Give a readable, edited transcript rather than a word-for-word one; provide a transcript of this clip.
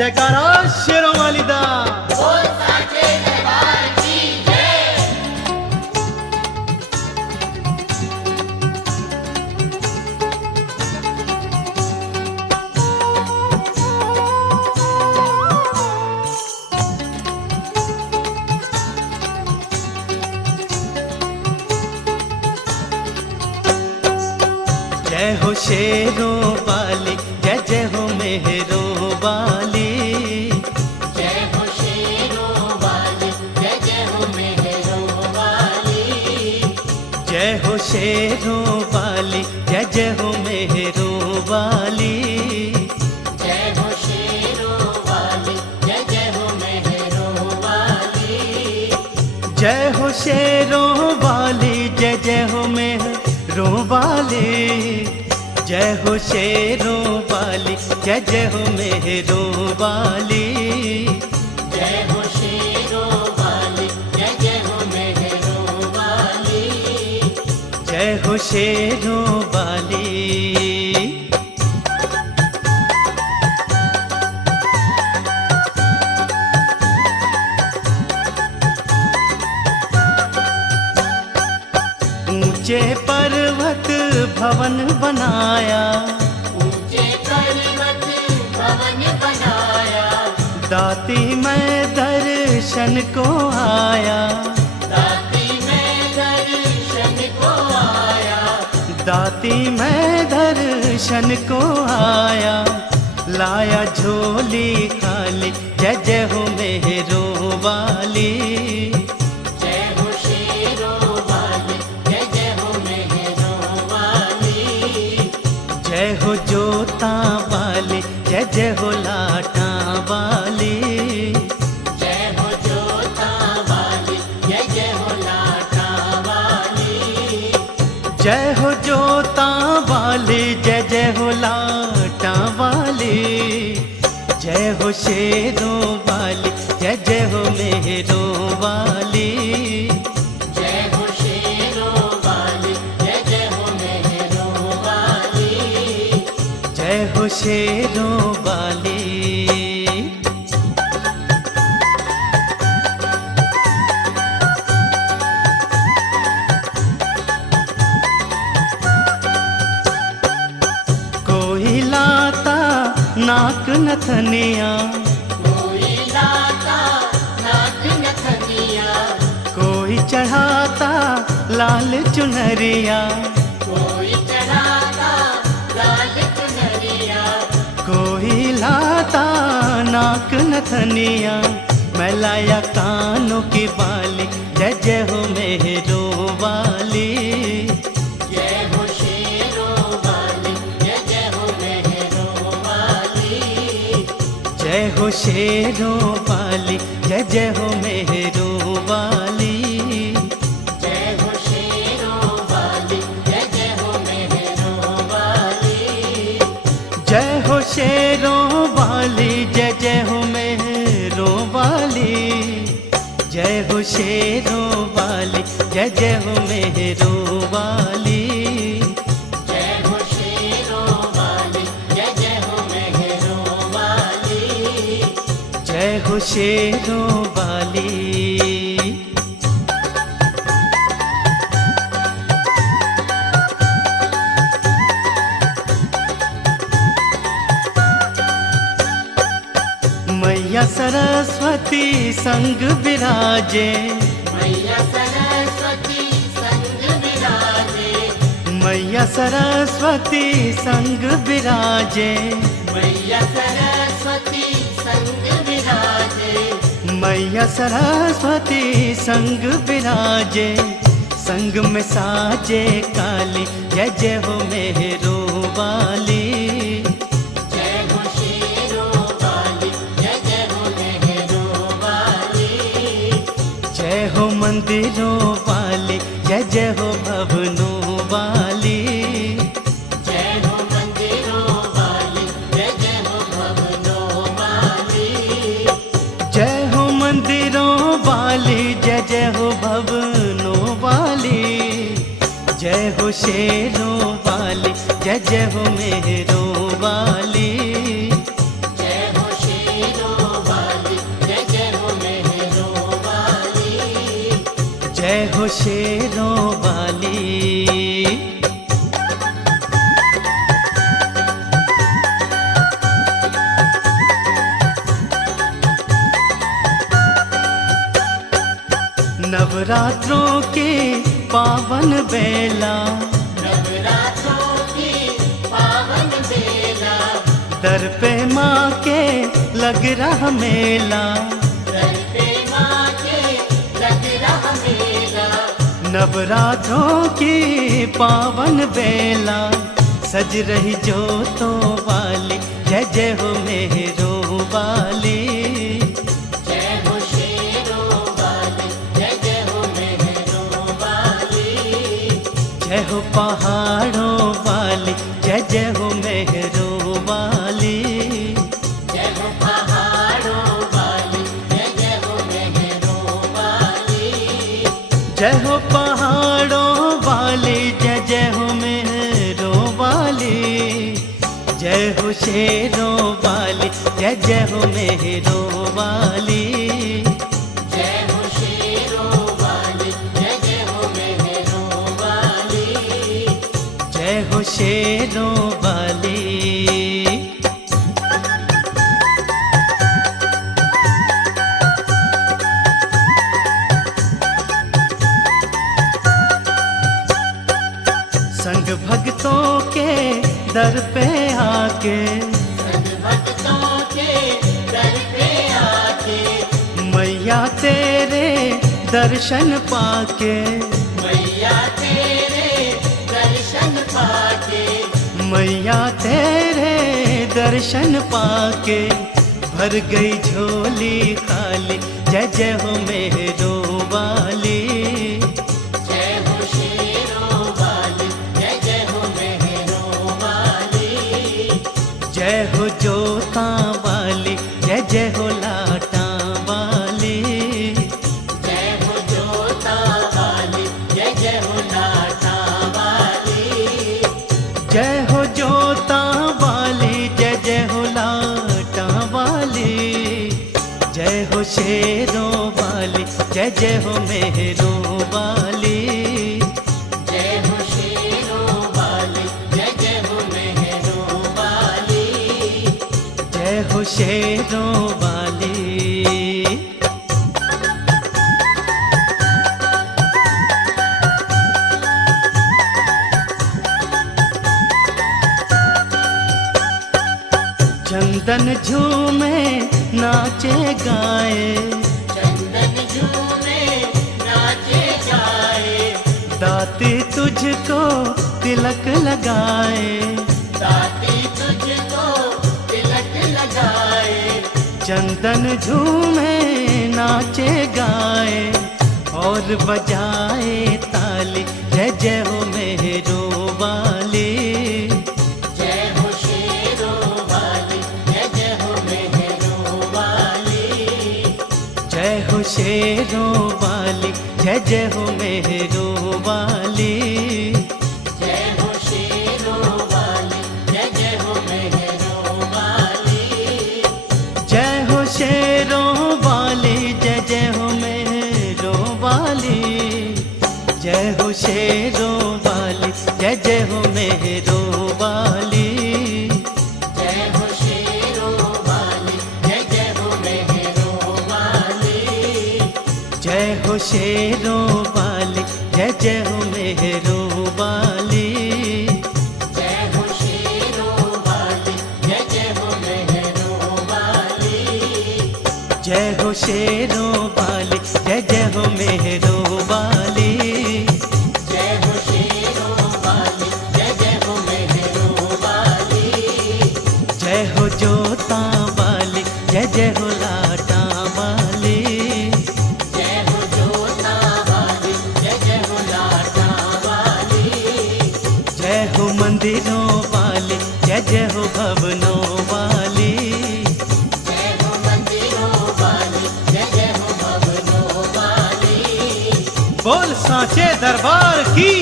जयकारा शेरों वाली दा। बोल साचे दरबार की जय। जय हो शेरों वाली, जय जय हो मेहरों वाली। जय हो शेरों वाली, जय जय हो मेहरों वाली। जय हो शेरों वाली, जय जय हो मेहरों वाली। जय हो शेरों वाली, जय जय हो मेहरों वाली। जय हो शेरों वाली, जय जय हो मेहरों वाली। जय हो शेरों वाली, जय जय हो मेहरों वाली। जय हो शेरों वाली, जय जय हो मेहरों वाली। जय हो शेरों वाली। ऊंचे पर्वत भवन बनाया, ऊंचे पर्वत भवन बनाया। दाती मैं दर्शन को आया। दाती मैं दर्शन को आया। दाती मैं दर्शन को आया। लाया झोली खाली, जय जय हो मेहरों वाली। जय हो शेरों वाली, जय जय हो मेहरों वाली। जय हो जोता वाली, जय जय हो लाटा वाली। जय हो जोता वाली, जय जय हो लाटा वाली। जय हो जोता वाली, जय जय हो लाटा वाली। जय हो शेरों वाली, जय जय हो मेहरों वाली। जय हो शेरों वाली, जय जय हो मेहरों वाली। जय हो शेरों वाली। कोई लाता नाक नथनिया, कोई लाता नाक नथनिया। कोई चढ़ाता लाल चुनरिया। कोई चढ़ाता लाल चुनरिया। कोई लाता नाक नथनिया, मैं लाया कानों की बाली, जय जय हो मेहरों वाली। जय हो शेरों वाली, जय जय हो मेहरों वाली। जय हो शेरों वाली, जय जय हो मेहरों वाली। जय हो शेरों वाली, जय जय हो मेहरों वाली। जय हो शेरों वाली, जय जय हो मेहरों वाली। जय हो शेरों वाली, जय जय हो मेहरों वाली। जय हो शेरों वाली, जय जय हो मेहरों वाली। जय हो शेरों वाली। मैया सरस्वती संग विराजे। मैया सरस्वती संग विराजे। मैया सरस्वती संग विराजे। मैया सरस्वती संग विराजे। मैया सरस्वती संग विराजे। संग में साजे काली, जय जय हो मेहरों वाली। जय हो शेरों वाली, जय जय हो मेहरों वाली। जय हो मंदिरों वाली, जय जय हो भवनों वाली। जय हो मंदिरों वाली, जय जय हो भवनों वाली। जय हो मंदिरों वाली, जय जय हो भवनों वाली। जय हो शेरों वाली, जय जय हो मेहरों वाली। जय हो शेरों शेरों वाली। नवरात्रों के पावन बेला, नवरात्रों की पावन बेला, दर पे माँ के लग रहा मेला। दर पे माँ के लग रहा मेला। नवरात्रों की पावन बेला, सज रही जोतों वाली, जय जय हो मेहरों वाली। जय हो शेरों वाली, जय जय हो मेहरों वाली। जय हो पहाड़ों वाली, जय जय हो मेहरों वाली। जय हो पहाड़ों वाली, जय जय हो मेहरों वाली। जय हो पहाड़ों वाली, जय जय हो मेहरों वाली। जय हो शेरों वाली, जय जय हो मेहरों वाली। जय हो शेरों वाली, जय जय हो मेहरों वाली। जय हो शेरों वाली। संग भक्तों के दर पे आके, संग भक्तों के दर पे आके, मैया तेरे दर्शन पाके। मैया तेरे दर्शन पाके। मैया तेरे दर्शन पाके, भर गई झोली खाली, जय जय हो मेहरों वाली। जय हो शेरों वाली, जय जय हो मेहरों वाली। जय हो जोता वाली, जय जय हो लाटा वाली। जय हो जोता वाली, जय जय हो लाटा वाली। जय हो जोता वाली, जय जय हो लाटा वाली। जय हो शेरों वाली, जय जय हो मेहरों वाली। जय हो शेरों वाली, जय जय हो मेहरों वाली। जय हो शेरों वाली। चंदन झूमे नाचे गाए, चंदन झूमे नाचे गाए। दाती तुझको तिलक लगाए। दाती तुझको तिलक लगाए। चंदन झूमे नाचे गाए, और बजाए ताली, जय जय हो मेहरों वाली। जय हो शेरों वाली, जय जय हो मेहरों वाली। जय हो शेरों वाली, जय जय हो मेहरों वाली। जय हो शेरों वाली, जय जय हो मेहरों वाली। जय हो शेरों वाली, जय जय हो मेहरों वाली। जय हो शेरों वाली, जय जय हो मेहरों वाली। जय हो शेरों वाली, जय जय हो मेहरों वाली। जय हो शेरों वाली, जय जय हो मेहरों वाली। जय हो शेरों वाली, जय जय हो मेहरों वाली। जय हो शेरों वाली, जय जय हो मेहरों वाली। जय हो शेरों वाली, जय जय हो मेहरों वाली। जय हो जोता वाली, जय जय हो लाटा वाली। जय हो जोता वाली, जय जय हो लाटा वाली। जय हो मंदिरों वाली, जय जय हो भवनों वाली। जय हो मंदिरों वाली, जय जय हो भवनों वाली। बोल सांचे दरबार की।